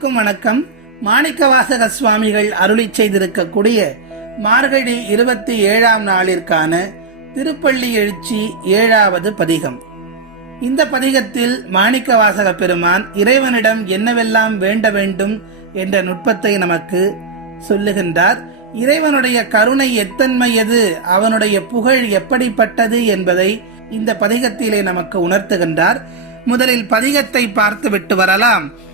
அனைவருக்கும் வணக்கம். மாணிக்கவாசக சுவாமிகள் அருளி செய்திருக்கக்கூடிய மார்கழி இருபத்தி ஏழாம் நாளிற்கான திருப்பள்ளி எழுச்சி ஏழாவது பதிகம். இந்த பதிகத்தில் மாணிக்கவாசக பெருமான் இறைவனிடம் என்னவெல்லாம் வேண்ட வேண்டும் என்ற நுட்பத்தை நமக்கு சொல்லுகின்றார். இறைவனுடைய கருணை எத்தன்மையது அவனுடைய புகழ் எப்படிப்பட்டது என்பதை இந்த பதிகத்திலே நமக்கு உணர்த்துகின்றார். முதலில் பதிகத்தை பார்த்துவிட்டு வரலாம்.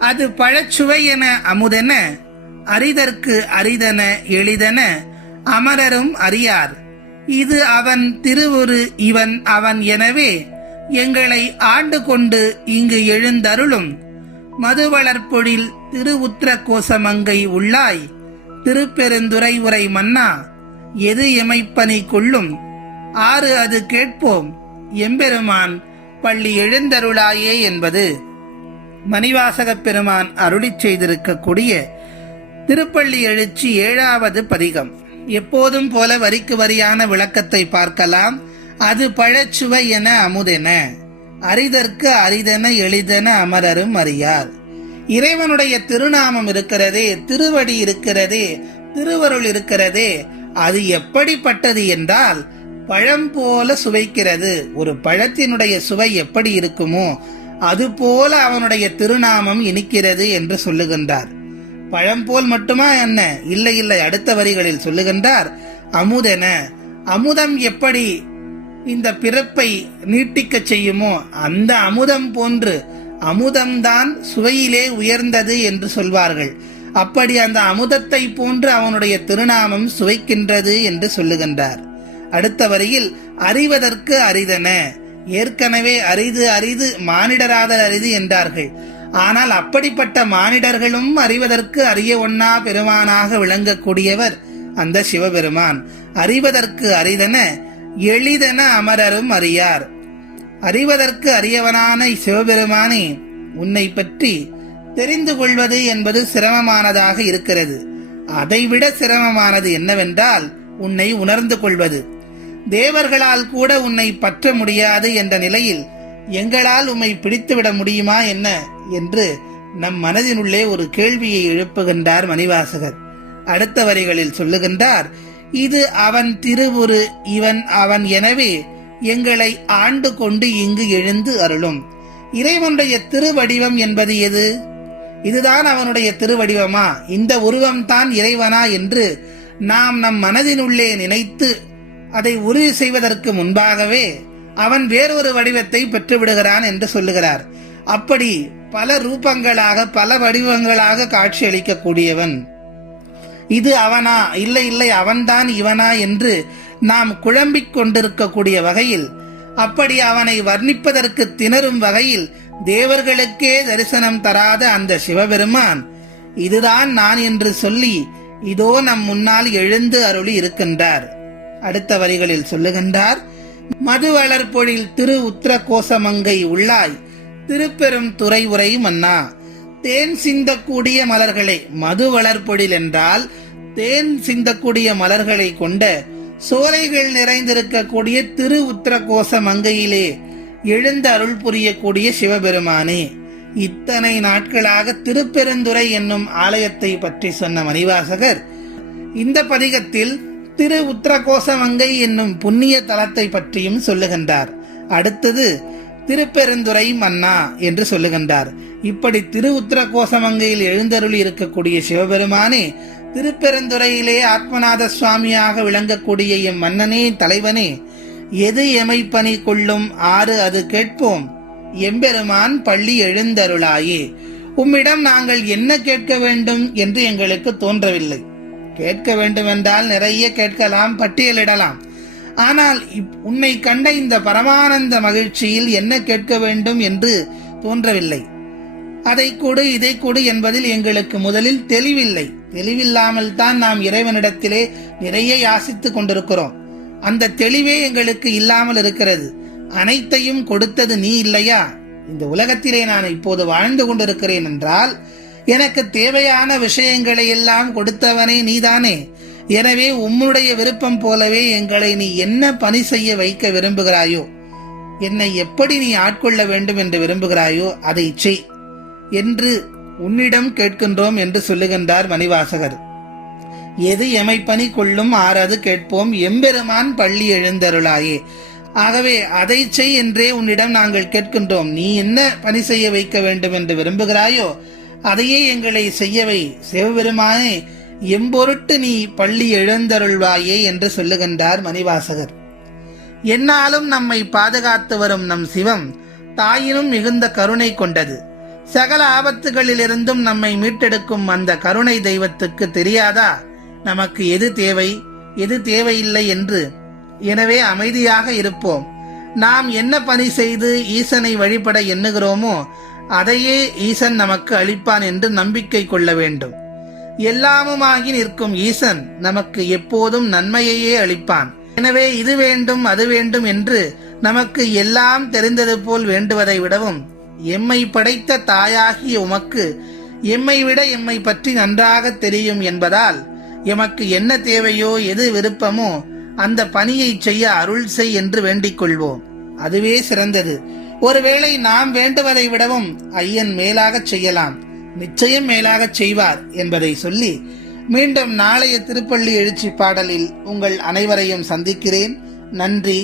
அது பழச்சுவை என அமுதென அரிதற்கு அரிதன எளிதன அமரரும் அறியார். இது அவன் திருவுரு இவன் அவன் எனவே எங்களை ஆண்டு கொண்டு இங்கு எழுந்தருளும். மதுவளர்பொழில் திருவுத்திர கோசமங்கை உள்ளாய் திருப்பெருந்துறை உரை மன்னா எது எமைப்பனி கொள்ளும்? ஆறு அது கேட்போம் எம்பெருமான் பள்ளி எழுந்தருளாயே என்பது. மணிவாசகப் பெருமான் அருளி செய்திருக்கக்கூடிய திருப்பள்ளி எழுச்சி ஏழாவது பதிகம். எப்போதும் போல வரிக்கு வரியான விளக்கத்தை பார்க்கலாம். அது பழச்சுவை என அமுதென. அரிதற்கு அரிதென எளிதென அமரரும் அறியார். இறைவனுடைய திருநாமம் இருக்கிறதே திருவடி இருக்கிறதே திருவருள் இருக்கிறதே அது எப்படிப்பட்டது என்றால் பழம் போல சுவைக்கிறது. ஒரு பழத்தினுடைய சுவை எப்படி இருக்குமோ அதுபோல அவனுடைய திருநாமம் இனிக்கிறது என்று சொல்லுகின்றார். பழம் போல் மட்டுமா என்ன? இல்லை இல்லை அடுத்த வரிகளில் சொல்லுகின்றார் அமுதென அமுதம் எப்படி இந்த பிறப்பை நீட்டிக்கச் செய்யுமோ அந்த அமுதம் போன்று அமுதம்தான் சுவையிலே உயர்ந்தது என்று சொல்வார்கள். அப்படி அந்த அமுதத்தை போன்று அவனுடைய திருநாமம் சுவைக்கின்றது என்று சொல்லுகின்றார். அடுத்த வரியில் அறிவதற்கு அரிதன. ஏற்கனவே அரிது அரிது மானிடராதல் அரிது என்றார்கள். ஆனால் அப்படிப்பட்ட மானிடர்களும் அறிவதற்கு அரிய ஒன்னா பெருமானாக விளங்கக்கூடியவர் அந்த சிவபெருமான். அறிவதற்கு அரிதன எளிதென அமரரும் அறியார். அறிவதற்கு அறியவனான சிவபெருமானே உன்னை பற்றி தெரிந்து கொள்வது என்பது சிரமமானதாக இருக்கிறது. அதைவிட சிரமமானது என்னவென்றால் உன்னை உணர்ந்து கொள்வது. தேவர்களால் கூட உன்னை பற்ற முடியாது என்ற நிலையில் எங்களால் உம்மை பிடித்துவிட முடியுமா என்ன என்று நம் மனதினுள்ளே ஒரு கேள்வியை எழுப்புகின்றார் மணிவாசகர். அடுத்த வரிகளில் சொல்லுகின்றார் இது அவன் திருவுரு இவன் அவன் எனவே எங்களை ஆண்டு கொண்டு இங்கு எழுந்து அருளும். இறைவனுடைய திருவடிவம் என்பது எது? இதுதான் அவனுடைய திருவடிவமா? இந்த உருவம்தான் இறைவனா என்று நாம் நம் மனதினுள்ளே நினைத்து அதை உறுதி செய்வதற்கு முன்பாகவே அவன் வேறொரு வடிவத்தை பெற்றுவிடுகிறான் என்று சொல்லுகிறார். அப்படி பல ரூபங்களாக பல வடிவங்களாக காட்சியளிக்கக்கூடியவன் இது அவனா? இல்லை இல்லை அவன்தான் இவனா என்று நாம் குழம்பிக் கொண்டிருக்கக்கூடிய வகையில் அப்படி அவனை வர்ணிப்பதற்கு திணறும் வகையில் தேவர்களுக்கே தரிசனம் தராத அந்த சிவபெருமான் இதுதான் நான் என்று சொல்லி இதோ நம் முன்னால் எழுந்து அருளி இருக்கின்றார். அடுத்த வரிகளில் சொல்லுகின்றார் மது வளர்பொழில் திரு உத்திர கோசமங்கை உள்ளாய் திருப்பெரும் துறை உரை மன்னா தேன் சிந்தக்கூடிய மலர்களை மது வளர்பொழில் என்றால் தேன் சிந்தக்கூடிய மலர்களை கொண்ட சோலைகள் நிறைந்திருக்கக்கூடிய திரு உத்திர கோச மங்கையிலே எழுந்த அருள் புரியக்கூடிய சிவபெருமானே. இத்தனை நாட்களாக திருப்பெருந்துறை என்னும் ஆலயத்தை பற்றி சொன்ன மணிவாசகர் இந்த பதிகத்தில் திரு உத்தரகோசமங்கை என்னும் புண்ணிய தலத்தை பற்றியும் சொல்லுகின்றார். அடுத்தது திருப்பெருந்துறை மன்னா என்று சொல்லுகின்றார். இப்படி திரு உத்தரகோசமங்கையில் எழுந்தருளி இருக்கக்கூடிய சிவபெருமானே திருப்பெருந்துறையிலே ஆத்மநாத சுவாமியாக விளங்கக்கூடிய எம் மன்னனே தலைவனே எது எமைப்பணி கொள்ளும் ஆறு அது கேட்போம். எம்பெருமான் பள்ளி எழுந்தருளாயே. உம்மிடம் நாங்கள் என்ன கேட்க வேண்டும் என்று எங்களுக்கு தோன்றவில்லை. கேட்க வேண்டுமென்றால் நிறைய கேட்கலாம் பட்டியலிடலாம். ஆனால் உன்னை கண்ட இந்த பரமானந்த மகிழ்ச்சியில் என்ன கேட்க வேண்டும் என்று தோன்றவில்லை. அதை கொடு இதை கொடு என்பதில் எங்களுக்கு முதலில் தெளிவில்லை. தெளிவில்லாமல் தான் நாம் இறைவனிடத்திலே நிறைய யாசித்துக் கொண்டிருக்கிறோம். அந்த தெளிவே எங்களுக்கு இல்லாமல் இருக்கிறது. அனைத்தையும் கொடுத்தது நீ இல்லையா? இந்த உலகத்திலே நான் இப்போது வாழ்ந்து கொண்டிருக்கிறேன் என்றால் எனக்கு தேவையான விஷயங்களை எல்லாம் கொடுத்தவனே நீதானே. எனவே உம்முடைய விருப்பம் போலவே எங்களை நீ என்ன பணி செய்ய வைக்க விரும்புகிறாயோ என்னை எப்படி நீ ஆட்கொள்ள வேண்டும் என்று விரும்புகிறாயோ அதை செய் என்று உன்னிடம் கேட்கின்றோம் என்று சொல்லுகின்றார் மணிவாசகர். எது எமை பணி கொள்ளும் ஆறது கேட்போம் எம்பெருமான் பள்ளி எழுந்தருளாயே. ஆகவே அதை செய் என்றே உன்னிடம் நாங்கள் கேட்கின்றோம் நீ என்ன பணி செய்ய வைக்க வேண்டும் என்று விரும்புகிறாயோ அதையே எங்களை செய்யவை. சிவபெருமானே எம்பொருட்டு நீ பள்ளி எழுந்தருள்வாயே என்று சொல்லுகின்றார் மணிவாசகர். என்னாலும் நம்மை பாதுகாத்து வரும் நம் சிவம் தாயினும் மிகுந்த கருணை கொண்டது. சகல ஆபத்துகளிலிருந்தும் நம்மை மீட்டெடுக்கும் அந்த கருணை தெய்வத்துக்கு தெரியாதா? நமக்கு எது தேவை? எது தேவையில்லை என்று. எனவே அமைதியாக இருப்போம். நாம் என்ன பணி செய்து ஈசனை வழிபட எண்ணுகிறோமோ அதையே ஈசன் நமக்கு அளிப்பான் என்று நம்பிக்கை கொள்ள வேண்டும். எல்லாமுமாகி நிற்கும் ஈசன் நமக்கு எப்போதும் நன்மையையே அளிப்பான். எனவே இது வேண்டும் அது வேண்டும் என்று நமக்கு எல்லாம் தெரிந்தது போல் வேண்டுவதை விடவும் எம்மை படைத்த தாயாகிய உமக்கு எம்மை விட எம்மை பற்றி நன்றாக தெரியும் என்பதால் எமக்கு என்ன தேவையோ எது விருப்பமோ அந்த பணியை செய்ய அருள் செய் என்று வேண்டிக் கொள்வோம். அதுவே சிறந்தது. ஒருவேளை நாம் வேண்டுவதை விடவும் ஐயன் மேலாகச் செய்யலாம். நிச்சயம் மேலாகச் செய்வார் என்பதை சொல்லி மீண்டும் நாளைய திருப்பள்ளி எழுச்சி பாடலில் உங்கள் அனைவரையும் சந்திக்கிறேன். நன்றி.